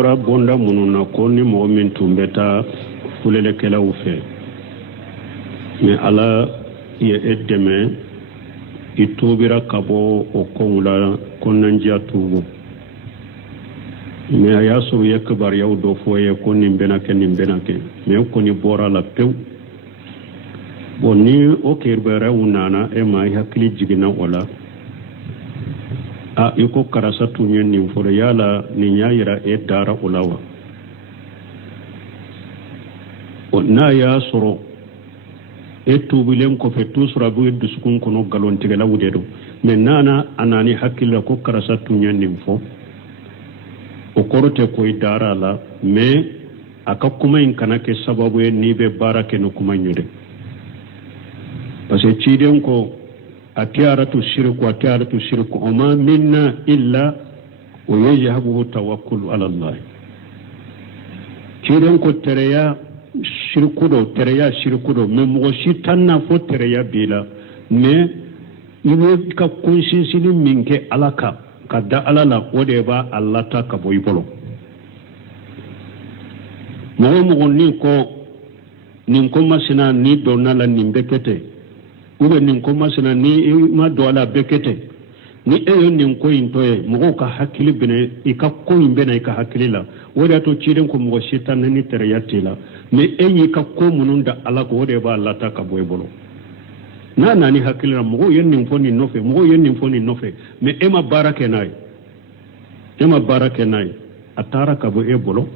Ora bonda mununa ko ni mɔgɔ min tun bɛ taa fulelekɛlaw fɛ mais ala ye e dɛmɛ i tobira ka bɔ o kow la kɔnɔnandiya tuubu mais a y'a sɔrɔ i ye kibaruyaw dɔ fɔ ye ko nin bɛna kɛ nin bɛna kɛ mais o kɔni bɔra la pewu bon ni o kibaruyaw nana e ma i hakili jiginna o la i ko karasa tun ye nin fɔlɔ yala nin y'a yira e dara o la wa n'a y'a sɔrɔ e tuubilen kɔfɛ toujours a bɛ dusukun kɔnɔ nkalontigɛlaw de don mais n'a nani hakili la ko karasa tun ye nin fɔ o kɔrɔ tɛ ko i dara a la mais a ka kuma in kana kɛ sababu ye n'i bɛ baara kɛ ni kuma in ye dɛ parce que ciden ko أتيارة الشرك وما منا إلا ويجهبه التوكل على الله كيرن كو تريا شركو من مغشي تنا فو تريا بلا مي يوي كا كونسيسين منك علاكا كدا على لا وديبا الله تا كبوي بولو مغو نينكو مسنا ني دونا لا نيمبكته ube nin ko masina ni ma do ala bekete ni eyo nin ko intoye mo ka hakili bene ika ko imbena ika hakili la wada to ciren ko mo shetan ni tere yatila me enyi ka ko mununda ala ko wode ba Allah ta ka boy bolo na ni hakili la mo yen nin foni nofe me ema barake nay atara ka bo e bolo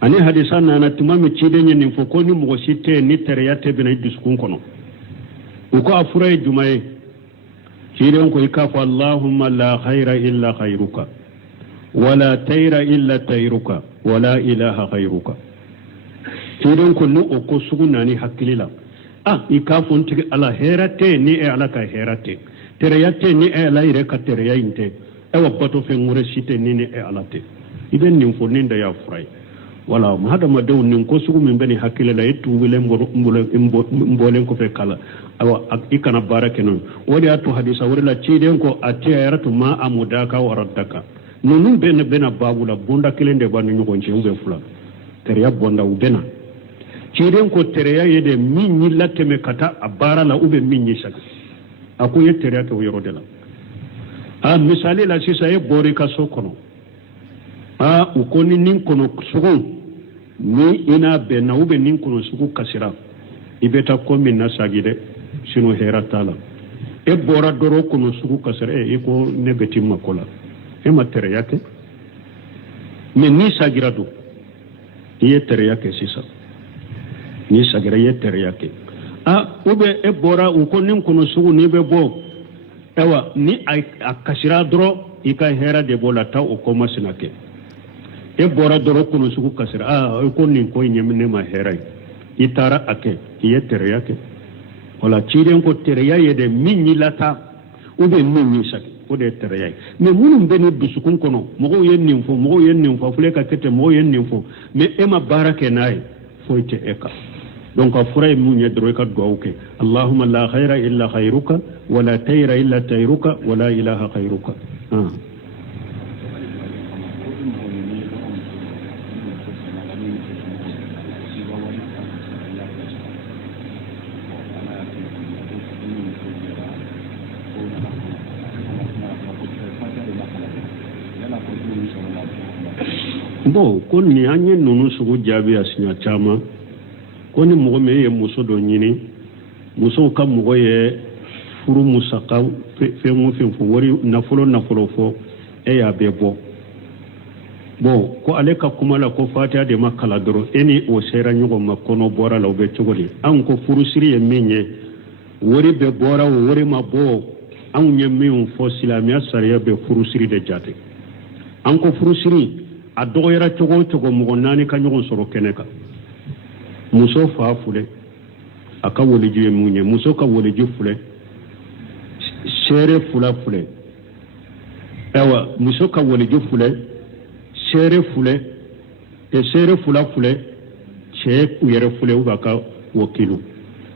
ani hadisa na tumami cidenye nin fo ko ni mo shite ni tere yatte bene diskun kono uko afuray jumaye ciden ko ikafa allahumma la khayra illa khayruka wala tayra illa tayruka wala ilaha khayruka ciden ko no o ko suguna ni hakilila ikafu ntigi ala herate ni e ala ka herate tere yatte ni e ala ire ka tere yinte e wabato fe ngure shite ni e ala te iben nin fo ninda ya furay wala hada ma daw nin ko sugu min bani hakile la etu wile mbolen ko fe kala awa ikana barake non wadi atu hadisa wadi la ciden ko atiya yaratu ma amudaka wa raddaka nunu bena babula bonda kilende banu nyugo nche fula teriya bonda ubena ciden ko teriya yede minni lateme kata abara la ube minni shaka aku ye teriya to yoro de la misali la sisa e bori ka sokono ukoni nin kono sugu ni ina be na ube nin kono sugu kasira ibeta ko min na sagide sino hera tala e bora doro kono sugu kasira e ko nebeti makola e matere yake me ni sagira do ye tere yake sisa ni sagira ye tere yake ube e bora uko nin kono sugu ni be bo ewa ni akasira doro ika hera de bola ta uko masinake e bora doro kono sugu kasira ko nin ko nyemne ma heray itara ake ye tere yake wala ciren ko tere yaye de minni lata ube minni sak ko de tere yaye me munum beni dusukun kono mogo yennin fo fule ka kete mogo yennin fo me ema barake nay foite eka donc afuray munye doro ka duawke allahumma la khayra illa khayruka wala tayra illa tayruka wala ilaha khayruka bon ko ni anye nunu sugu jabi asinya chama ko ni mogo me ye muso do nyini muso ka mogo ye furu musaka fe mo fe fo wori nafolo fo e ya bebo bon ko ale ka kuma la ko fatiha de makala doro eni o sera nyugo makono bora la obe chogoli an ko furu siri e menye wori be bora o wori ma bo an nyemme on fo silamiya sariya be furu siri de jate an ko furu siri a dogoyara cogo mɔgɔ naani ka ɲɔgɔn sɔrɔ kɛnɛ kan muso fa fule a ka woliji ye mun ye muso ka woliji fule seere fula fule muso ka woliji fule seere fule seere fula fule cɛ yɛrɛ fule u b'a ka wakilu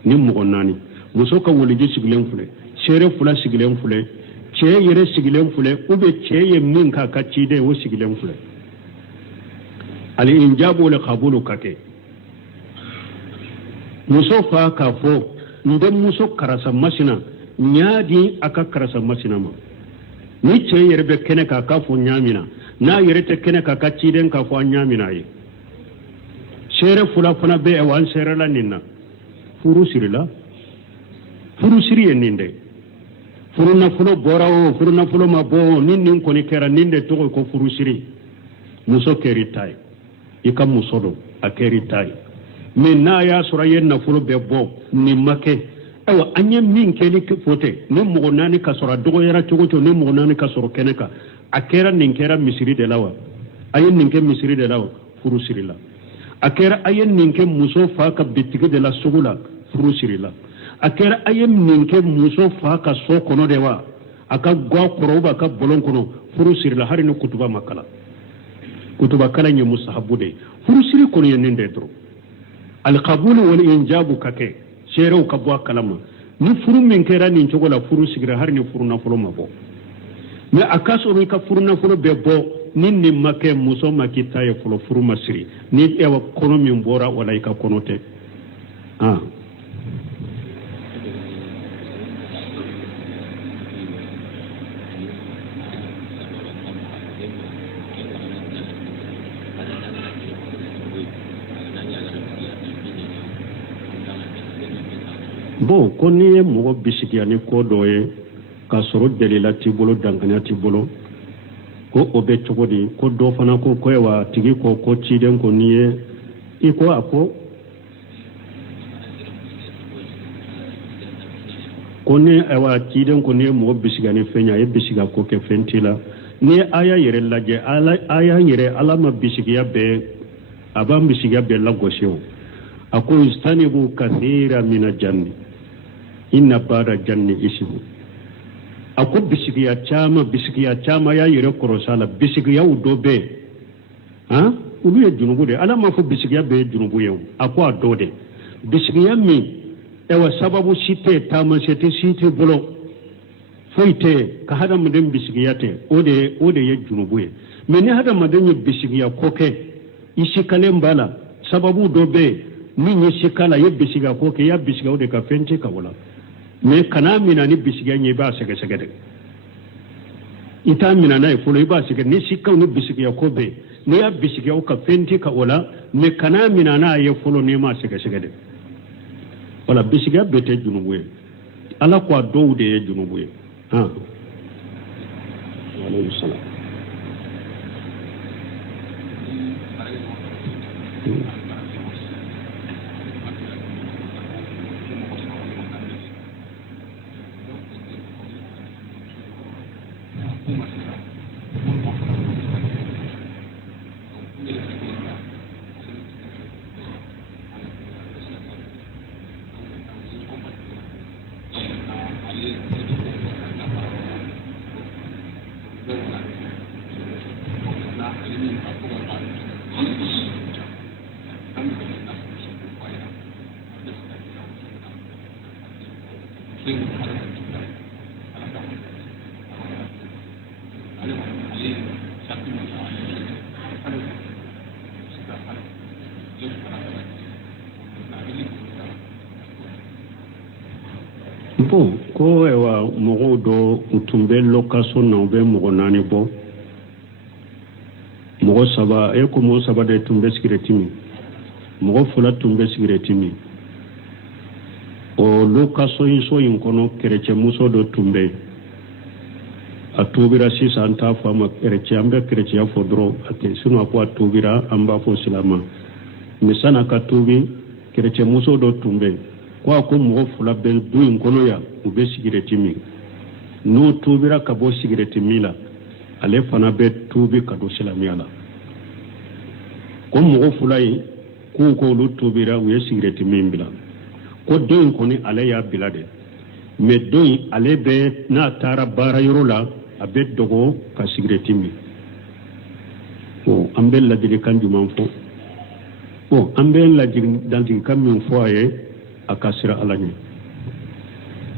ni mɔgɔ naani muso ka woliji sigilen fule seere fula sigilen fule cɛ yɛrɛ sigilen fule u bɛ cɛ ye min k'a ka ciden o sigilen fule al-injabu wal qabulu kake muso fa ka fo ndem muso karasa masina nyaadi aka karasa masina ma ni ce yerbe kene ka fo nyamina na yerete kene ka ciden ka fo nyamina yi sere fula fana be e wan sere la ninna furu sirila furu siriye ninde furu na fulo bora o furu na fulo ma bo nin ko ni kera ninde to ko furu siri muso keri tai ika muso do akeri tai min na ya sura yen na fulo be bo ni make awa anya min ke ni fote ni mo nani ka sura dogo yara chogo cho ni mo nani ka sura keneka akera nin kera misiri de lawa ayen nin ke misiri de lawa furu sirila akera ayen nin ke muso fa ka bitigi de la sugula furu sirila akera ayen nin ke muso fa ka so kono de wa aka gwa koroba ka bolon kono furu sirila hari no kutuba makala kutuba kala nye musahabu de furu siri kono yen de dro al qabul wal injabu kake shere ka bwa kalama ni furu min kera nin chogola furu sigira har ni furu na furu mabo me akaso ri ka furu na furu be bo nin ni make muso makita ye furu masiri ni ewa kono min bora wala ka kono te bon ko ni ye mɔgɔ bisigiya ni ko dɔ ye k'a sɔrɔ delila t'i bolo dankaniya t'i bolo ko o bɛ cogo di ko dɔ fana ko wa tigi ko ciden ko n'i ye i ko a ko ni wa ciden ko n'i ye mɔgɔ bisigiya ni fɛn ye a ye bisigiya ko kɛ fɛn t'i la n'i ye aya yɛrɛ lajɛ aya yɛrɛ ala ma bisigiya bɛɛ a b'an bisigiya bɛɛ lagosi o a ko istanibu kathira mina janni inna bada janni ismu ako bisigiya chama ya yere korosala bisigiya udo be ulu ye junubu de ala ma fo bisigiya be junubu ye ako ado de bisigiya mi ewa sababu site tama sete site bolo foite ka hada maden bisigiya te ode ye junubu ye me ne hada maden ye bisigiya koke isikale mbala sababu do be min ye sikala ye bisiga koke ya bisiga ode ka fente ka wala me kana mina ni bisiga nye ba sege de ita mina na fulo ba sege ni sikka ni bisiga ko be ne ya bisiga ka fenti ka wala me kana mina na ye fulo ne ma sege de wala bisiga bete junubu ala ko do de ye junubu alayhi salam bon ko ewa mogo do tumbe lokaso na be mogo nani bo mogo saba ko mogo saba de tumbe sigiretimi mogo fula tumbe sigiretimi o lokaso iso yin kono kerece muso do tumbe atubira sisa anta fama kerece ambe kerece ya fodro ate sino ko atubira amba fo silama misana ka tubi kerece muso do tumbe ko mogo fula be duin kono ya ube sigiretimi no tubira ka bo sigiretimi la ale fana be tubi ka do silamiyala ko mogo fula yi ko lu tubira u ye sigiretimi bila ko doin koni ale ya bila de me doin ale be na tara bara yoro la abe dogo ka sigiretimi o ambe la dili kan juman fo o ambe la dili danti kan min fo aye akasira alani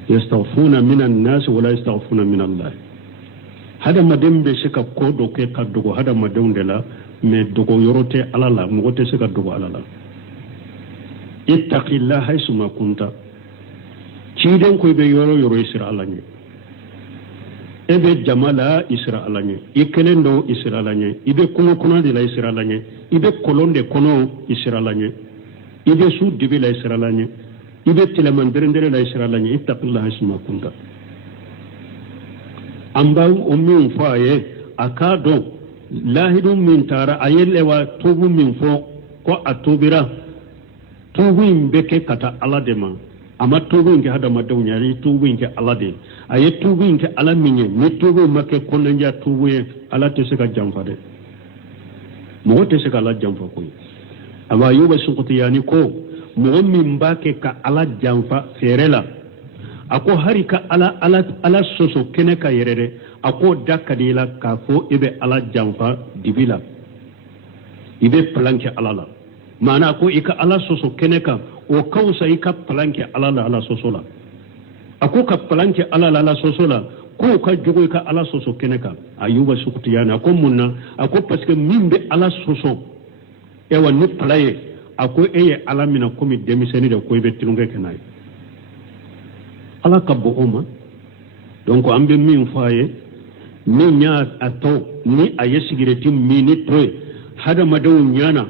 yastaghfuna minan nas wala yastaghfuna min Allah hadamaden bɛ se ka ko dɔ kɛ ka dogo hadamadenw de la mais dogo yɔrɔ tɛ ala la mɔgɔ tɛ se ka dogo ala la ittaqillah haysuma kunta ciden ko i bɛ yɔrɔ yɔrɔ i sira ala ɲɛ e bɛ jama la i sira ala ɲɛ i kelen dɔ i sira ala ɲɛ i bɛ kɔngɔ kɔnɔ de la i sira ala ɲɛ i bɛ kɔlɔn de kɔnɔ i sira ala ɲɛ i bɛ su dibi la i sira ala ɲɛ i bɛ tileman dɛrɛndɛrɛ la i sira ala ɲɛ ittaqillah haysuma kunta an b'a o min fɔ a ye a k'a dɔn lahidu min taara a ye lewa tubu min fɔ ko a tubira tubu in bɛ kɛ ka taa ala de ma a ma tubu in kɛ hadamadenw ye a ye tubu in kɛ ala de a ye tubu in kɛ ala min ye ni tubu ma kɛ kɔnɔnja tubu ye ala tɛ se ka janfa dɛ mɔgɔ tɛ se ka ala janfa koyi a b'a y'o bɛ sukutiyani ko mɔgɔ min b'a kɛ ka ala janfa fɛrɛ la a ko hari ka ala sɔsɔ kɛnɛ ka yɛrɛ dɛ a ko da ka di i la k'a fɔ i bɛ ala janfa dibi la i bɛ palan kɛ ala la maana ko i ka ala sɔsɔ kɛnɛ kan o ka wusa i ka palan kɛ ala la ala sɔsɔ la a ko ka palan kɛ ala la ala sɔsɔ la k'o ka jogo i ka ala sɔsɔ kɛnɛ kan a y'u bɛ sukutiyani a ko mun na a ko parce que min bɛ ala sɔsɔ ewa ni pala ye a ko e ye ala minɛ komi denmisɛnnin de ko i bɛ tulonkɛ kɛ n'a ye ala ka bɔ o ma donc an bɛ min fɔ a ye min y'a tɔ ni a ye sigirɛti min ni to ye hadamadenw ɲana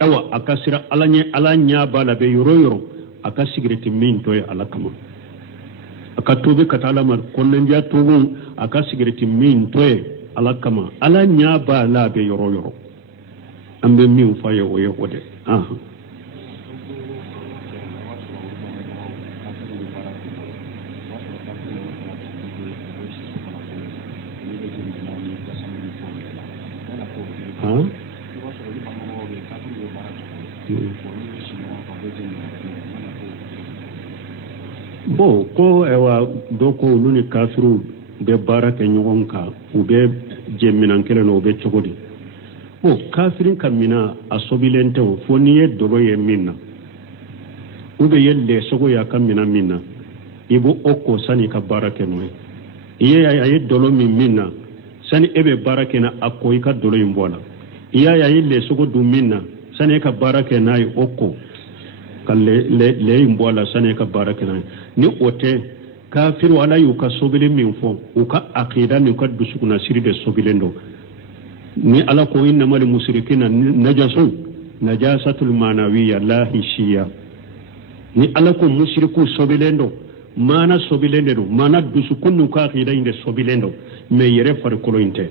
awa a ka sira ala ɲɛ ala ɲa b'a la bɛ yɔrɔ yɔrɔ a ka sigirɛti min to ye ala kama a ka tobi ka taa ala ma kɔnɔndiya tobi a ka sigirɛti min to ye ala kama ala ɲa b'a la bɛ yɔrɔ yɔrɔ an bɛ min fɔ a ye o ye o de bon ko ewa dɔ ko olu ni kafiru bɛ baara kɛ ɲɔgɔn kan u bɛ jɛ minan kelen na u bɛ cogo di o kafirin ka mina a sobilen tɛ o fo n'i ye dɔlɔ ye min na ou bien ye lɛsogo ye a ka mina min na i b'o ko sani ka baara kɛ n'o ye a ye dɔlɔ min na sani e bɛ baara kɛ na a ko i ka dɔlɔ in bɔ a la i y'a ye a ye lɛsogo dun min na sani e ka baara kɛ n'a ye o ko ka lɛ in bɔ a la sani e ka baara kɛ n'a ye ni o tɛ kafiru ala y'u ka sobili min fɔ u ka akida n'u ka dusukuna siri de sobilen don ni ala ko innamal musrikina najasun najasatul manawiya la hishiya ni ala ko musriku sobilen don mana sobilen don mana dusukun n'u ka akida in de sobilen don mais yɛrɛ farikolo in tɛ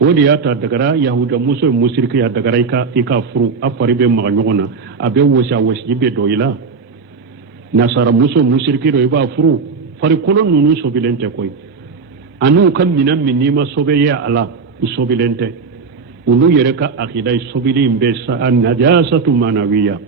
o de y'a ta dagara yahuda muso musiriki ya dagara i ka furu a fari bɛ maga ɲɔgɔn na a bɛ wasiji bɛ dɔ i la nasara muso musiriki dɔ i b'a furu farikolo ninnu sobilen tɛ koyi an'u ka minɛn min n'i ma sobe ye a la u sobilen tɛ olu yɛrɛ ka akida sobili in bɛ sa najasatu manawiya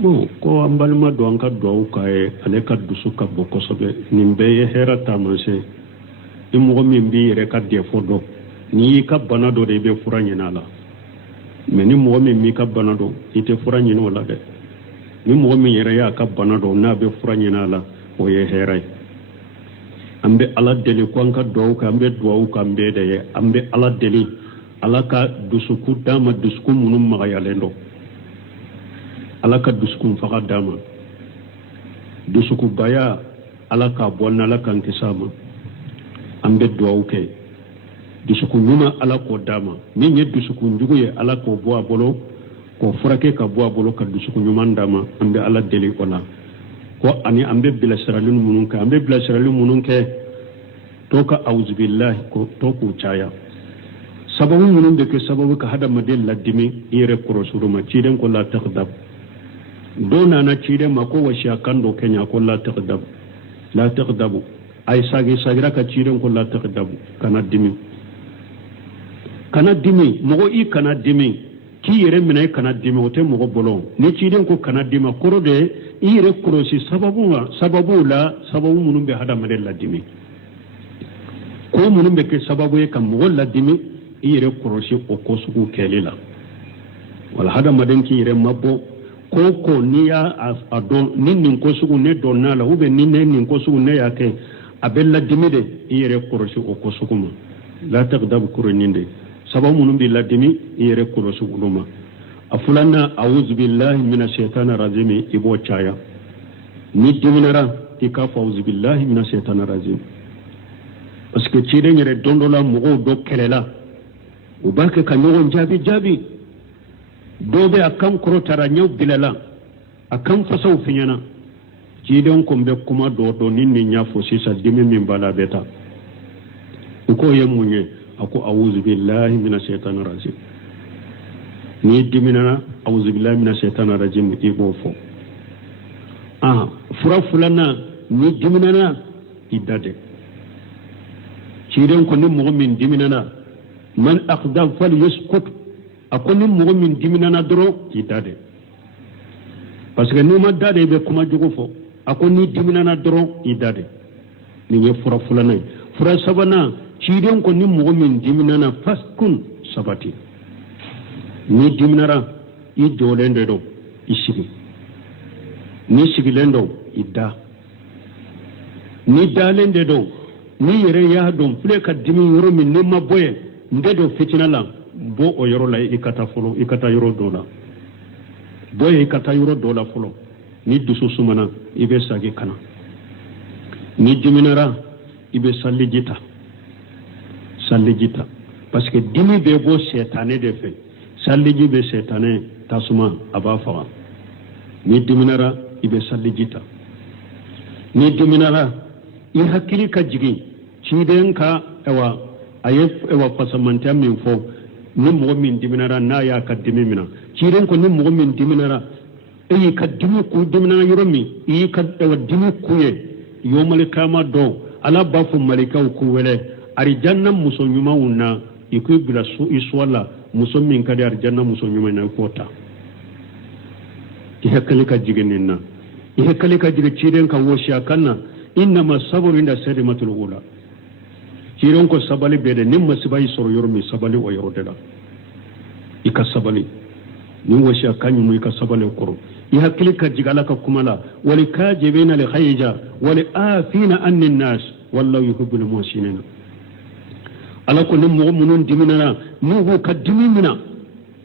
bon ko an balima don an ka duwawu k'a ye ale ka dusu ka bɔ kosɛbɛ nin bɛɛ ye hɛrɛ taamasiyɛn i mɔgɔ min b'i yɛrɛ ka defo dɔn n'i y'i ka bana dɔ de i bɛ fura ɲini a la mais ni mɔgɔ min b'i ka bana dɔn i tɛ fura ɲini o la dɛ ni mɔgɔ min yɛrɛ y'a ka bana dɔn n'a bɛ fura ɲini a la o ye hɛrɛ ye an bɛ ala deli ko an ka duwawu kɛ an bɛ duwawu kɛ an bɛɛ de ye an bɛ ala deli ala ka dusukun d'a ma dusukun minnu magayalen dɔn ala ka dusukun faga d'a ma dusukubaya ala k'a bɔ n'ala kan kisa ma an bɛ duwawu kɛ dusukun ɲuman ala k'o d'a ma min ye dusukun jugu ye ala k'o bɔ a bolo k'o furakɛ ka bɔ a bolo ka dusukun ɲuman d'a ma an bɛ ala deli o la ko ani an bɛ bilasirali minnu kɛ an bɛ bilasirali minnu kɛ to ka auzubillahi ko to k'u caya sababu minnu bɛ kɛ sababu ka hadamaden ladimi i yɛrɛ kɔrɔsuru ma ciden ko la taqdab do nana ciden ma ko wasiya kan do kenya ko la taqdabu ay sagira ka ciden ko la taqdabu kana dimi mɔgɔ i kana dimi k'i yɛrɛ minɛ i kana dimi o tɛ mɔgɔ bolo ni ciden ko kana dimi kɔrɔ de i yɛrɛ kɔlɔsi sababu la sababu minnu bɛ hadamaden ladimi ko munun be ke sababu ye kam mo ladimi ire koroshi o ko sugu kelela wala hada maden ki ire mabbo ko ni ya adon nin ko sugu ne donna la ube nin ko sugu ne yake abella dimide ire koroshi o ko sugu ma la taqdab kurininde sababu munun bi ladimi ire koroshi uluma afulana a'udhu billahi minash shaitani rajim ibo chaya ni diminara ikafa a'udhu billahi minash shaitani rajim parce que cire ngere dondola mugo do kelela o barke ka nyogon jabi dobe akan koro tara nyaw bilala akan fasaw finyana ciden ko be kuma do ninni nyafo sisa dimi min bala beta ko yemunye ako a'udhu billahi minash shaitani rajim ni diminana a'udhu billahi minash shaitani rajim ibo fo fura fulana ni diminana idade ciden ko ni mu'min diminana man aqdam fal yaskut akoni mu'min diminana doro idade parce que ni ma dade be kuma jugo fo akoni diminana doro idade ni ye fura fulana fura sabana ciden ko ni mu'min diminana faskun sabati ni diminara i dolende do isigi ni sigilendo idda ni dalende do ni yere ya don fule ka dimi yoro min ne maboye ndedo fitina la bo o yoro la ikata folo ikata yoro dola boye ikata yoro dola folo ni dusu sumana ibe sagi kana ni diminara ibe sallijita parce que dimi be go setane de fe salliji be setane tasuma abafa ni diminara ibe sallijita ni diminara i hakili ka jigi ciden ka ewa fasamanta min fo ni mogo min diminara na ya ka dimi mina ciden ko ni mogo min diminara yi ka dimi ku diminara yoro mi yi ka dimi kuye yo malikama do ala bafu malikaw ku wele arijanna muso nyuma wunna iku bila su iswala muso min kadi arijanna muso nyuma na kota i hakili ka jigi ninna i hakili ka jigi ciden ka woshi akanna innama sabru inda sadimatul ula ciren ko sabali bede nimma sibai soro yormi sabali o yorodela ika sabali nin woshi akanyu mu ika sabali koro i hakili ka jigala ka kumala wali kajibina li khayja wali afina annin nas wallahu yuhibbul muhsinin ala ko nim mo munun diminana nugo ka dimina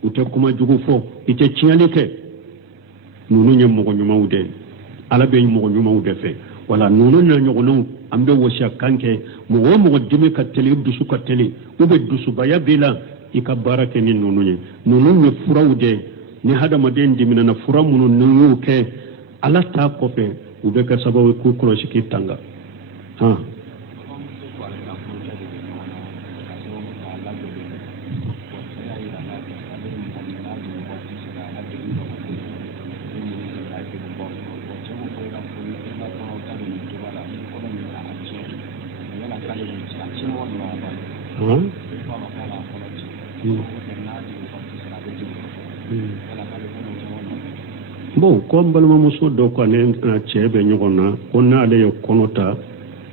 ute kuma jugu fo ite cialike nunu nyam mo nyuma ude ala be mo nyuma ude fe wala nunu na nyogono ambe woshi akanke mo dimi ka tele dusu ka tele ube dusu baya bila ika barake ni nunu ne furawde ni hada maden dimina na fura munun nunu ke ala ta kofe ube ka sababu ku kroshi kitanga bon ko balma muso do ko ne na chebe nyogona ko na ale yo konota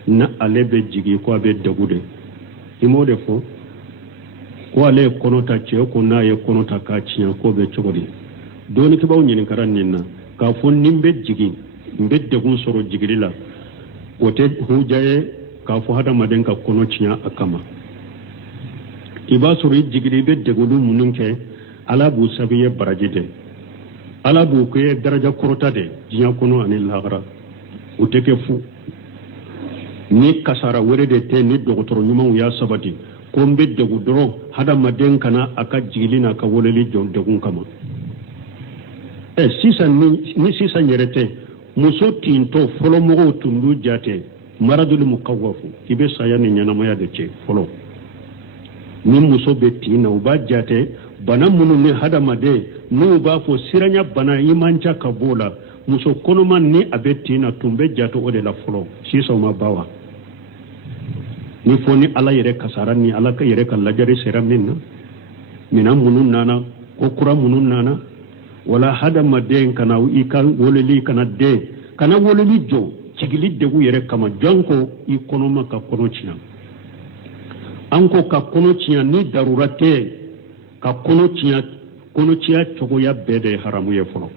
na ale be jigi ko be dagude imode fo ko ale konota che ko na ye konota ka chiya ko be chogodi doni ke baw nyini karan ninna ka fo nimbe jigi mbe dagun soro jigirila wote hujaye ka fo hada maden ka kono chiya akama iba soro jigiri be dagudu mununke ala bu sabiye barajide ala bu ko daraja korota de jinya kono anil lagra uteke fu ni kasara wore de te ni dogotoro nyuma ya sabati ko mbe degu doro hada maden kana aka jigilina ka woleli jon degun kama sisa ni sisa nyerete muso tinto folo mogo tundu jate maradul mukawwafu ibe saya ni nyana moya de che folo ni muso be tina uba jate bana munu ni hada made no ba fo siranya bana imancha kabola muso kono man ni abeti na tumbe jato ode la folo sisa ma bawa ni foni ala yere kasara ni ala ka yere kan lajari sera minna mina munun nana ko kura munun nana wala hada made kana ikan woleli kana de kana woleli jo cigili de gu yere kama janko i kono maka kono china anko ka kono tiɲa ni darura tɛ ka kono tiɲa cogoya bɛɛ de ye haramu ye fɔlɔ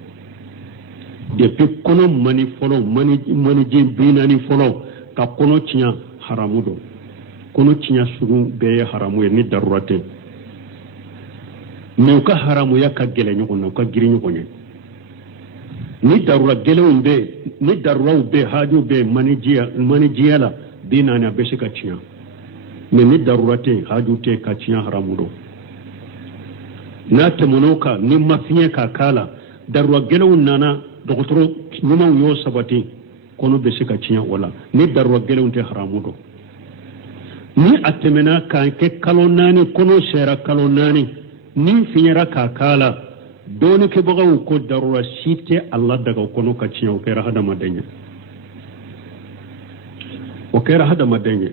depuis kono mani fɔlɔ manijɛ bi naani fɔlɔ ka kono tiɲa haramu don kono tiɲa sugu bɛɛ ye haramu ye ni darura tɛ mais u ka haramuya ka gɛlɛn ɲɔgɔn na u ka girin ɲɔgɔn ye ni darura gɛlɛnw bɛ yen ni daruraw bɛ yen hajuw bɛ yen manijiya la bi naani a bɛ se ka tiɲa mais ni darura tɛ yen haju tɛ yen ka tiɲa haramu don n'a tɛmɛn'o kan ni ma fiɲɛ ka k'a la darura gɛlɛnw nana dɔgɔtɔrɔ ɲumanw y'o sabati kɔnɔ bɛ se ka tiɲa o la ni darura gɛlɛnw tɛ haramu don ni a tɛmɛna k'a kɛ kalo naani kɔnɔ sera kalo naani ni fiɲɛra k'a k'a la dɔɔnikɛbagaw ko darura si tɛ a ladaga o kɔnɔ ka tiɲa o kɛra hadamaden ye o kɛra hadamaden ye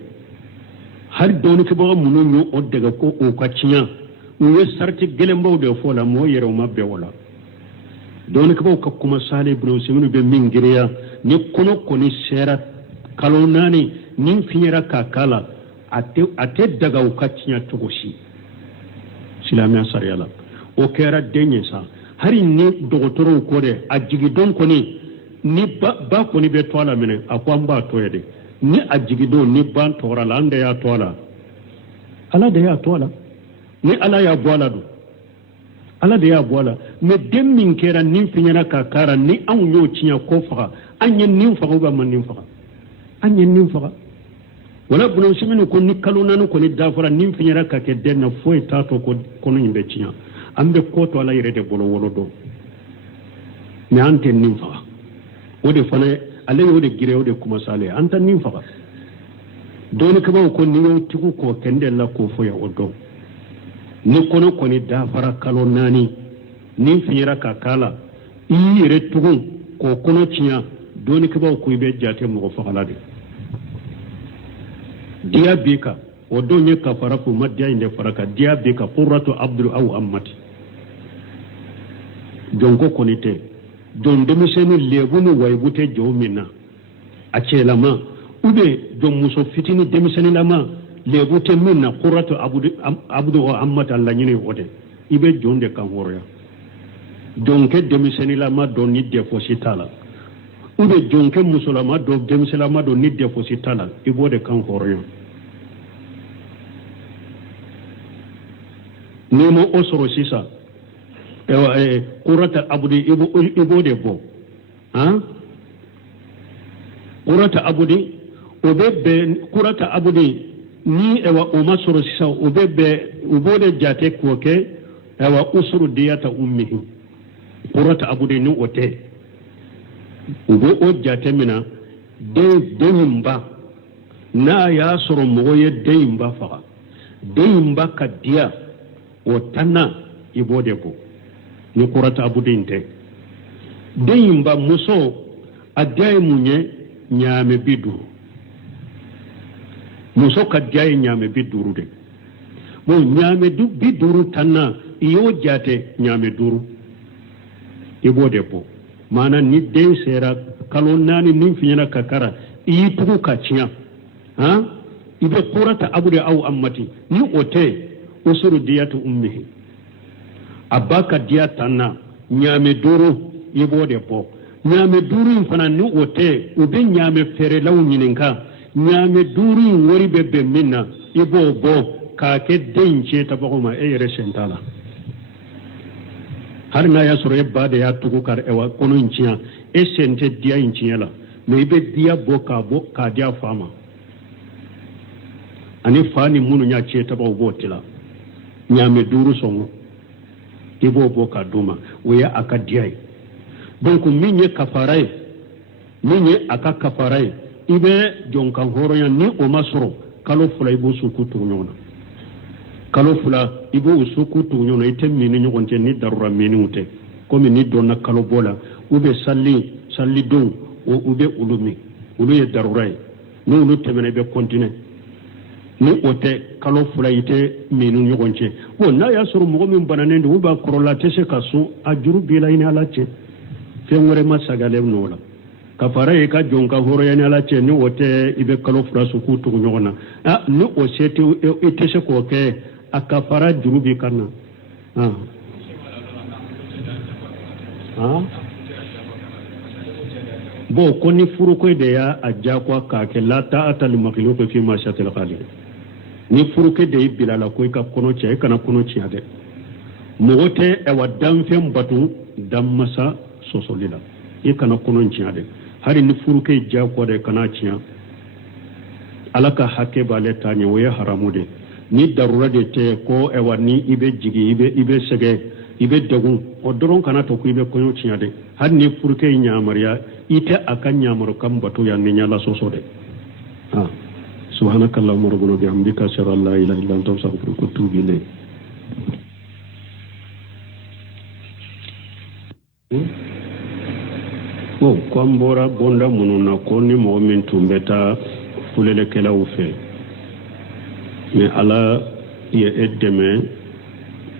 hali dɔɔnikɛbaga minnu y'o o daga ko o ka tiɲa u ye sarati gɛlɛnbaw de fɔ la mɔgɔ yɛrɛ o ma bɛn o la dɔɔnikɛbaw ka kuma sale bolo minnu bɛ min giriya ni kɔnɔ kɔni sera kalo naani ni fiɲɛra k'a k'a la a tɛ daga o ka tiɲa cogo si silamɛya sariya la o kɛra den ye sa hali ni dɔgɔtɔrɔw ko dɛ a jigidon kɔni ni ba kɔni bɛ to a la minɛ a ko an b'a to ye dɛ ni a jigidon ni ba tɔgɔra la an de y'a to a la ala de y'a to a la ni ala y'a bɔ a la don ala de y'a bɔ a la mais den min kɛra nin fiɲɛna ka kara ni anw y'o tiɲɛ ko faga an ye nin faga ou ma nin faga an ye nin faga wala bulonsi minnu ko ni kalo naani kɔni dafara nin fiɲɛna ka kɛ den na foyi t'a to ko kɔnɔ in bɛ tiɲɛ an bɛ ko to ala yɛrɛ de bolo wolo dɔn mais an tɛ nin faga o de fana ale y'o de gire o de kuma sale an tɛ nin faga dɔɔnikɛbaw ko ni y'o tigiw k'o kɛ n delila k'o fɔ yan o dɔn ni kɔnɔ kɔni dafara kalo naani ni fiɲɛra ka k'a la i y'i yɛrɛ tugun k'o kɔnɔ tiɲɛ dɔɔnikɛbaw ko i bɛ jate mɔgɔ fagala de diya b'i kan o don ye kafara fo ma diya in de fara kan diya b'i kan qurratu abdul aw ammati jonko kɔni tɛ jon denmisɛnnin lebu ni wayibu tɛ jɔw min na a cɛlama ou bien jon muso fitinin denmisɛnninlama lebu tɛ min na qurratu abdul aw ammati a laɲini o de i bɛ jon de kan hɔrɔnya jonkɛ denmisɛnninlama dɔ ni defosi t'a la ou bien jonkɛ musolama dɔ denmisɛnninlama dɔ ni defosi t'a la i b'o de kan hɔrɔnya n'i ma o sɔrɔ sisan qurrata abudi i b'o de bɔ qurrata abudi o bɛ bɛn qurrata abudi ni o ma sɔrɔ sisan o bɛ bɛn u b'o de jate k'o kɛ usuru diyata ummihi qurrata abudi ni o tɛ u bɛ o jate mina den in ba n'a y'a sɔrɔ mɔgɔ ye den in ba faga den in ba ka diya o tanna i b'o de bɔ ni qurrata abudi in tɛ den in ba muso a diya ye mun ye ɲaamɛ 50 muso ka diya ye ɲaamɛ 50 de bon ɲaamɛ 50 tanna i y'o jate ɲaamɛ 5 i b'o de bɔ maana ni den sera kalo naani ni fiɲɛna ka kara i y'i tugu ka tiɲa i bɛ qurrata abudi aw ammati ni o tɛ usuru diyatu ummihi a ba ka diya tanna ɲaamɛ 5 i b'o de bɔ ɲaamɛ 5 in fana ni o tɛ u bɛ ɲaamɛ feerelaw ɲininka ɲaamɛ 5 in wari bɛ bɛn min na i b'o bɔ k'a kɛ den in cɛtabagaw ma e yɛrɛ sen t'a la hali n'a y'a sɔrɔ e ba de y'a tugu ka kɔnɔ in tiɲɛ e sen tɛ diya in tiɲɛ la mais i bɛ diya bɔ k'a di a fa ma ani fa ni minnu y'a cɛtabagaw b'o tila ɲaamɛ 5 sɔngɔ i b'o bɔ k'a d'u ma o ye a ka diya ye donc min ye kafara ye min ye a ka kafara ye i bɛ jɔnkan hɔrɔnya ni o ma sɔrɔ kalo 2 i b'o suku tugu ɲɔgɔn na kalo 2 i b'o suku tugu ɲɔgɔn na i tɛ min ni ɲɔgɔn cɛ ni darura minniw tɛ komi ni donna kalo bɔ la u bɛ salidenw u bɛ olu min olu ye darura ye ni olu tɛmɛna i bɛ continuer ni o tɛ kalo 2 i tɛ min ni ɲɔgɔn cɛ bon n'a y'a sɔrɔ mɔgɔ min bananen don u b'a kɔrɔla a tɛ se ka so a juru b'i la i ni ala cɛ fɛn wɛrɛ ma sagalen n'o la kafara e ka jonka horo yani ala ce ni wote ibe kalo fura su ku tugu nyona ni o seti ite se ko ke akafara jurubi kana bo ko ni furu ko de ya ajja ko ka ke la ta'ata li makhluq fi ma shatil khaliq ni furu ke de bilala ko ka kono ce kana kono ci ade mo wote e wadam fem batu dam masa sosolila e kana kono ci ade hari ni furu ke ja ko de kana ciya alaka hakke bale tanya waya haramu de ni darura de te ko e wani ibe jigi ibe sege ibe dagun o doron kana to ku ibe kono ciya de har ni furu ke nyamariya ite akan nyamaro kam batu ya ni nyala soso de subhanakallahumma rabbana bihamdika ashhadu an la ilaha illa anta astaghfiruka wa atubu ilayk ko kwambora bonda mununa ko ni mo min tumbeta fulele kela ufe me ala ye edeme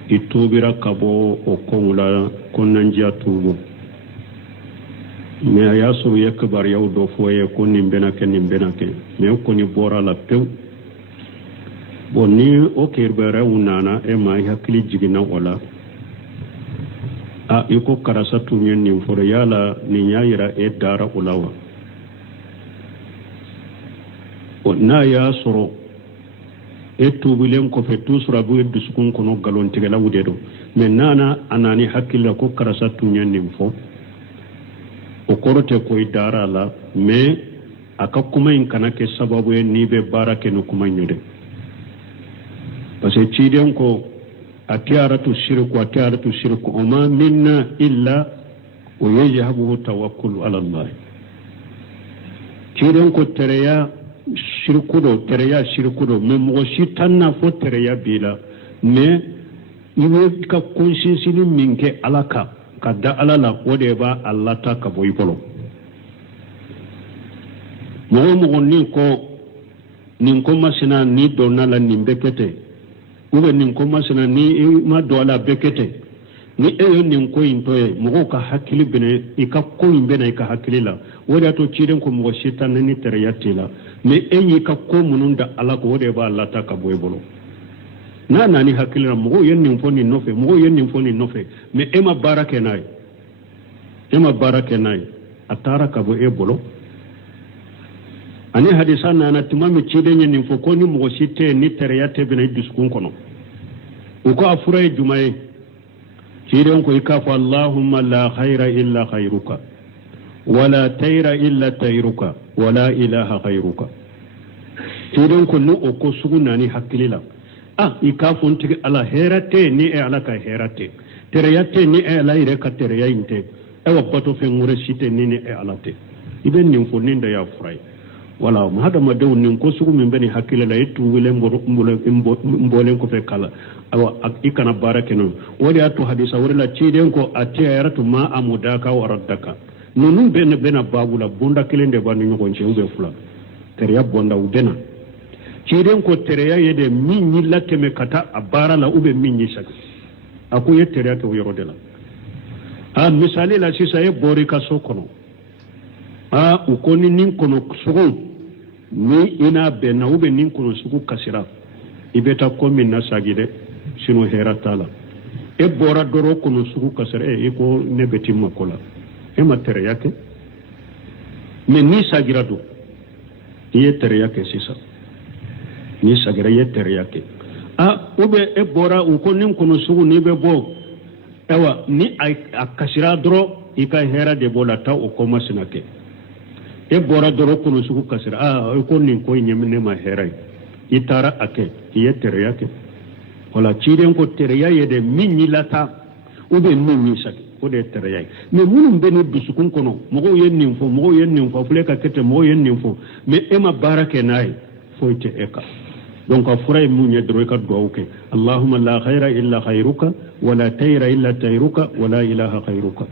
itubira kabo o kongula konanjia tubu me aya so yekbar yaw do foye ko nimbena ke me ko ni bora la pew bonni o kerbere unana e ma hakli jigina wala iko karasa tunyen nin foro yala ni nyayira e dara ulawa na ya soro e tubulen ko fe tusura bu duskun kono galon tigala wudedo men nana anani hakilla ko karasa tunyen nin fo o korote ko dara la me aka kuma in kana ke sababu ni be barake no kuma nyude parce que ciden ko atiyaratu shirku oma minna illa wa yajhabu tawakkul ala Allah ciden ko tereya shirku do me mo shitanna fo tereya bila me iwe ka konsinsini minke alaka kadda alala wode ba Allah ta ka boy bolo mo nin ko masina ni donala nimbekete ube nin ko masina ni ma do ala bekete ni eyo nin ko intoye mo ka hakili bene ika ko imbena ika hakili la wode to ciden ko mo shitan ni tereyatila me enyi ka ko mununda ala ko wode ba Allah ta ka boy bolo na ni hakili na mo yen foni nofe me ema barake nay atara ka bo e bolo ani hadisa na timami ciden nin fo ko ni mo shite ni tereyate bene diskun kono uko afura jumaye ciden ko ikafa Allahumma la khaira illa khairuka wala tayra illa tayruka wala ilaha khairuka ciden ko no ko suguna ni hakilila ikafon tigi ala herate ni e ala ka herate tereyate ni e ala ire ka tereyinte e wabato fe ngure shite ni e ala te iben nin fo ninda ya furai wala ma hada ma dew nin ko sugu min beni hakile la yitu wile mbolen ko fe kala awa ikana barake non wadi atu hadisa wala ciden ko atiya yaratu ma amudaka wa raddaka nunun bena babula bunda kilende banu nyoko ube fula tereya bonda ubena ciden ko tereya yede min yi lateme kata abara la ube min yi shaka aku ye tereya ke yoro de la misali la sisa ye bori ka sokono ukoni nin kono sugu ni ina be na ube nin kono sugu kasira ibeta ko min na sagide sino hera tala e bora doro kono sugu kasira e ko nebeti makola e ma tereya ke me ni sagira do ye tereya ke sisa ni sagira ye tereya ke ube e bora ukoni kono sugu ni be bo ewa ni a kasira doro ika hera de bola ta o ko masina ke e bora doro kono sugu kasira ko nin ko nyemne ma hera itara ake ye tereya ke wala ciden ko tereya ye de minni lata ube minni sak ko de tereya me munum beni bisukun kono mogo yennin fo fule ka kete mogo yennin fo me ema barake nay foite eka donc furay munye doro ka do ke allahumma la khaira illa khairuka wala tayra illa tayruka wala ilaha khairuka